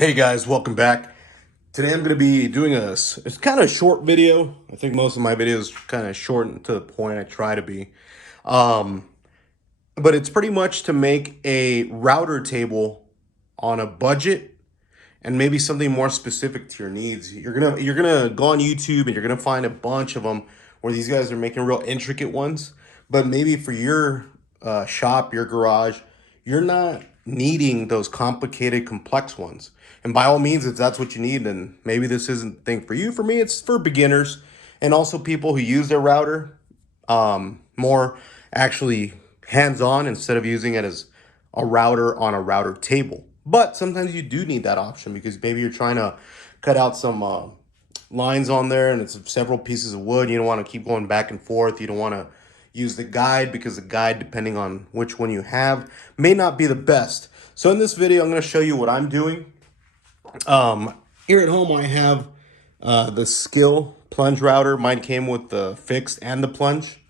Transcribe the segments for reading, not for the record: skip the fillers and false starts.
Hey guys, welcome back. Today I'm going to be doing it's kind of a short video. I think most of my videos kind of short and to the point. I try to be. Um, but it's pretty much to make a router table on a budget and maybe something more specific to your needs. You're gonna go on YouTube and you're gonna find a bunch of them where these guys are making real intricate ones. But maybe for your shop, your garage, you're not needing those complicated, complex ones. And by all means, if that's what you need, then maybe this isn't the thing for you. For me, it's for beginners and also people who use their router more actually hands-on instead of using it as a router on a router table. But sometimes you do need that option because maybe you're trying to cut out some lines on there and it's several pieces of wood. You don't want to keep going back and forth. You don't want to use the guide because the guide, depending on which one you have, may not be the best. So in this video, I'm going to show you what I'm doing. Here at home, I have the Skill plunge router. Mine came with the fixed and the plunge.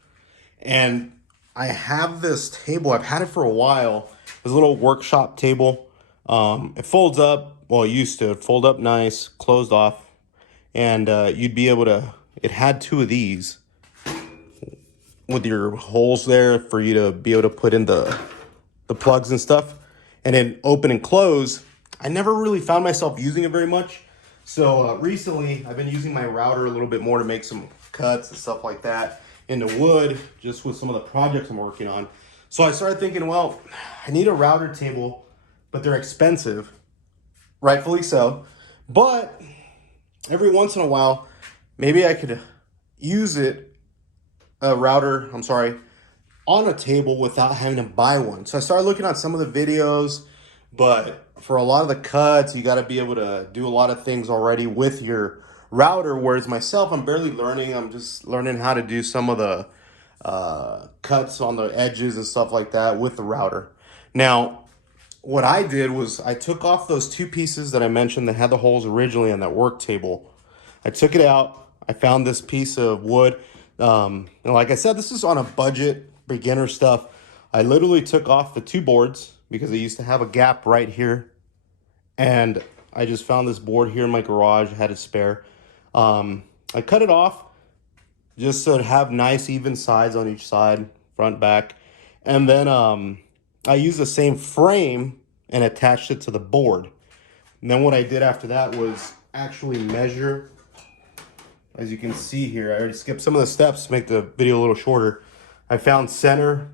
And I have this table. I've had it for a while. It's a little workshop table. It folds up. Well, it used to fold up nice, closed off. And you'd be able to, it had two of these with your holes there for you to be able to put in the plugs and stuff. And then open and close. I never really found myself using it very much. So recently, I've been using my router a little bit more to make some cuts and stuff like that into wood, just with some of the projects I'm working on. So I started thinking, well, I need a router table, but they're expensive, rightfully so. But every once in a while, maybe I could use on a table without having to buy one. So I started looking at some of the videos, but for a lot of the cuts, you got to be able to do a lot of things already with your router. Whereas myself, I'm barely learning. I'm just learning how to do some of the cuts on the edges and stuff like that with the router. Now, what I did was I took off those two pieces that I mentioned that had the holes originally on that work table. I took it out. I found this piece of wood. And like I said, this is on a budget, beginner stuff. I literally took off the two boards because I used to have a gap right here. And I just found this board here in my garage, had a spare. I cut it off just so it have nice even sides on each side, front, back. And then I used the same frame and attached it to the board. And then what I did after that was actually measure. As you can see here, I already skipped some of the steps to make the video a little shorter. I found center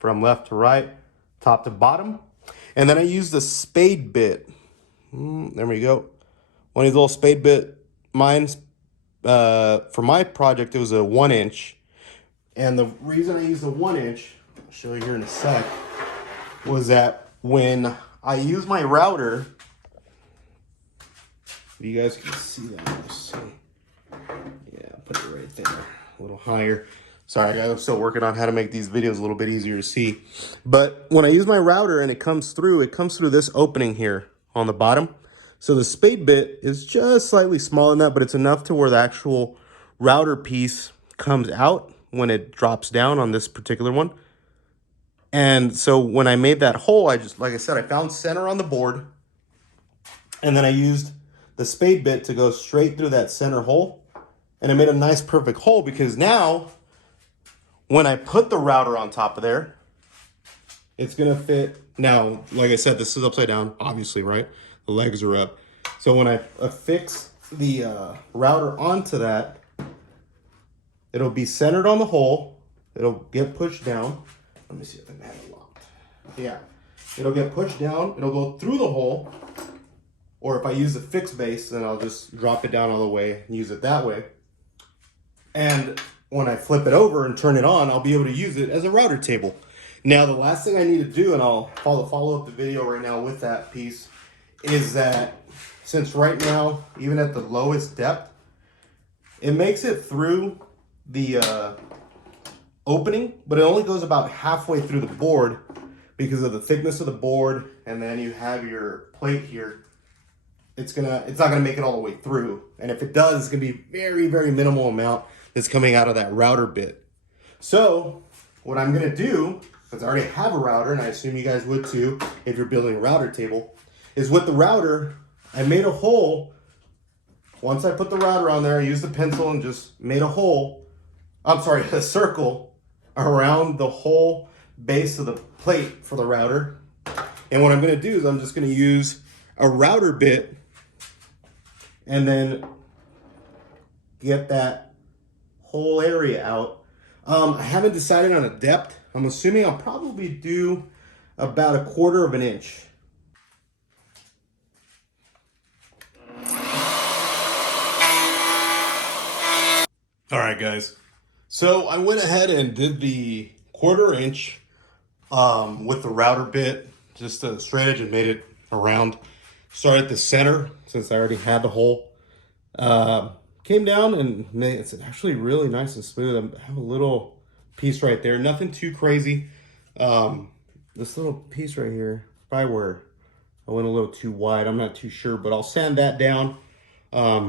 from left to right, top to bottom. And then I used the spade bit. There we go. One of these little spade bit. Mine's, for my project, it was a 1 inch. And the reason I used a 1 inch, I'll show you here in a sec, was that when I use my router, you guys can see that. Let's see. Yeah, put it right there, a little higher. Sorry, guys, I'm still working on how to make these videos a little bit easier to see. But when I use my router and it comes through this opening here on the bottom. So the spade bit is just slightly smaller than that, but it's enough to where the actual router piece comes out when it drops down on this particular one. And so when I made that hole, I just, like I said, I found center on the board. And then I used the spade bit to go straight through that center hole. And I made a nice perfect hole because now when I put the router on top of there, it's gonna fit. Now, like I said, this is upside down, obviously, right? The legs are up. So when I affix the router onto that, it'll be centered on the hole. It'll get pushed down. Let me see if I have it locked. Yeah, it'll get pushed down. It'll go through the hole. Or if I use the fixed base, then I'll just drop it down all the way and use it that way. And when I flip it over and turn it on, I'll be able to use it as a router table. Now, the last thing I need to do, and I'll follow up the video right now with that piece, is that since right now, even at the lowest depth, it makes it through the opening, but it only goes about halfway through the board because of the thickness of the board, and then you have your plate here. It's not gonna make it all the way through. And if it does, it's gonna be very, very minimal amount that's coming out of that router bit. So what I'm gonna do, because I already have a router, and I assume you guys would too if you're building a router table, is with the router, I made a hole. Once I put the router on there, I used the pencil and just made a hole. I'm sorry, a circle around the whole base of the plate for the router. And what I'm going to do is I'm just going to use a router bit and then get that whole area out. I haven't decided on a depth. I'm assuming I'll probably do about 1/4 of an inch. All right, guys. So I went ahead and did the 1/4 inch with the router bit, just a straight edge, and made it around. Started at the center since I already had the hole. Came down and it's actually really nice and smooth. I have a little piece right there, nothing too crazy. This little piece right here, probably where I went a little too wide. I'm not too sure, but I'll sand that down.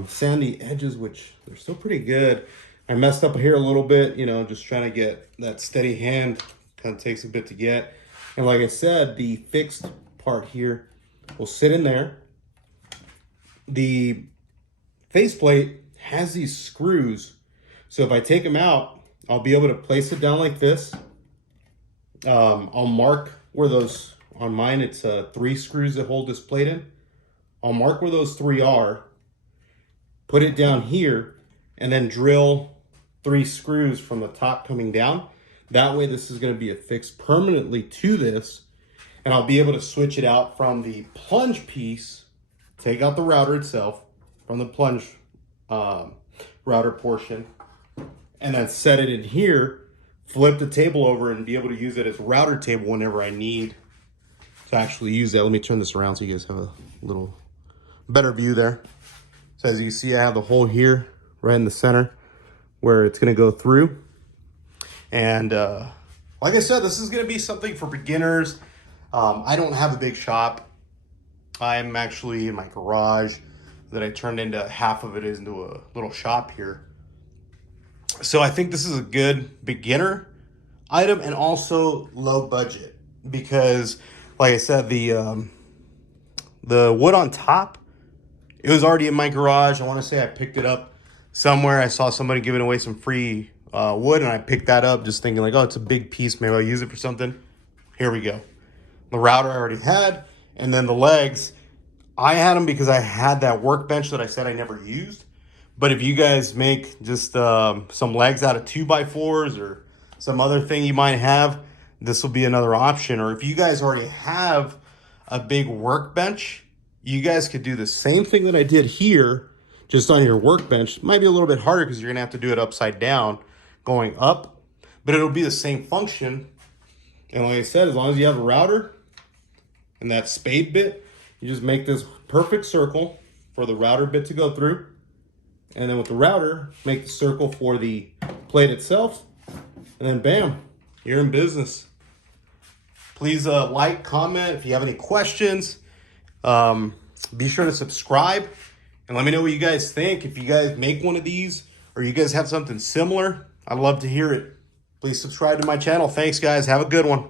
Sand the edges, which they're still pretty good. I messed up here a little bit, you know, just trying to get that steady hand. Kind of takes a bit to get. And like I said, the fixed part here will sit in there. The faceplate has these screws. So if I take them out, I'll be able to place it down like this. I'll mark where those, on mine it's 3 screws that hold this plate in. I'll mark where those 3 are, put it down here, and then drill 3 screws from the top coming down. That way this is going to be affixed permanently to this, and I'll be able to switch it out from the plunge piece, take out the router itself from the plunge router portion, and then set it in here, flip the table over, and be able to use it as router table whenever I need to actually use that. Let me turn this around so you guys have a little better view there. So as you can see, I have the hole here right in the center where it's going to go through. And like I said, this is going to be something for beginners. I don't have a big shop. I'm actually in my garage that I turned into, half of it into a little shop here. So I think this is a good beginner item and also low budget, because like I said, the wood on top, it was already in my garage. I want to say I picked it up somewhere. I saw somebody giving away some free wood, and I picked that up just thinking like, oh, it's a big piece. Maybe I'll use it for something. Here we go. The router I already had, and then the legs, I had them because I had that workbench that I said I never used. But if you guys make just some legs out of 2x4s or some other thing you might have, this will be another option. Or if you guys already have a big workbench, you guys could do the same thing that I did here, just on your workbench. It might be a little bit harder because you're gonna have to do it upside down, going up, but it'll be the same function. And like I said, as long as you have a router and that spade bit, you just make this perfect circle for the router bit to go through. And then with the router, make the circle for the plate itself. And then bam, you're in business. Please like, comment if you have any questions. Be sure to subscribe and let me know what you guys think. If you guys make one of these or you guys have something similar, I'd love to hear it. Please subscribe to my channel. Thanks, guys. Have a good one.